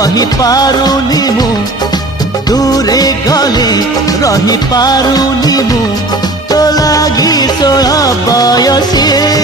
रही पारुनी मु दूरे गले रही पारुनी मु तो लागी 16 बयसी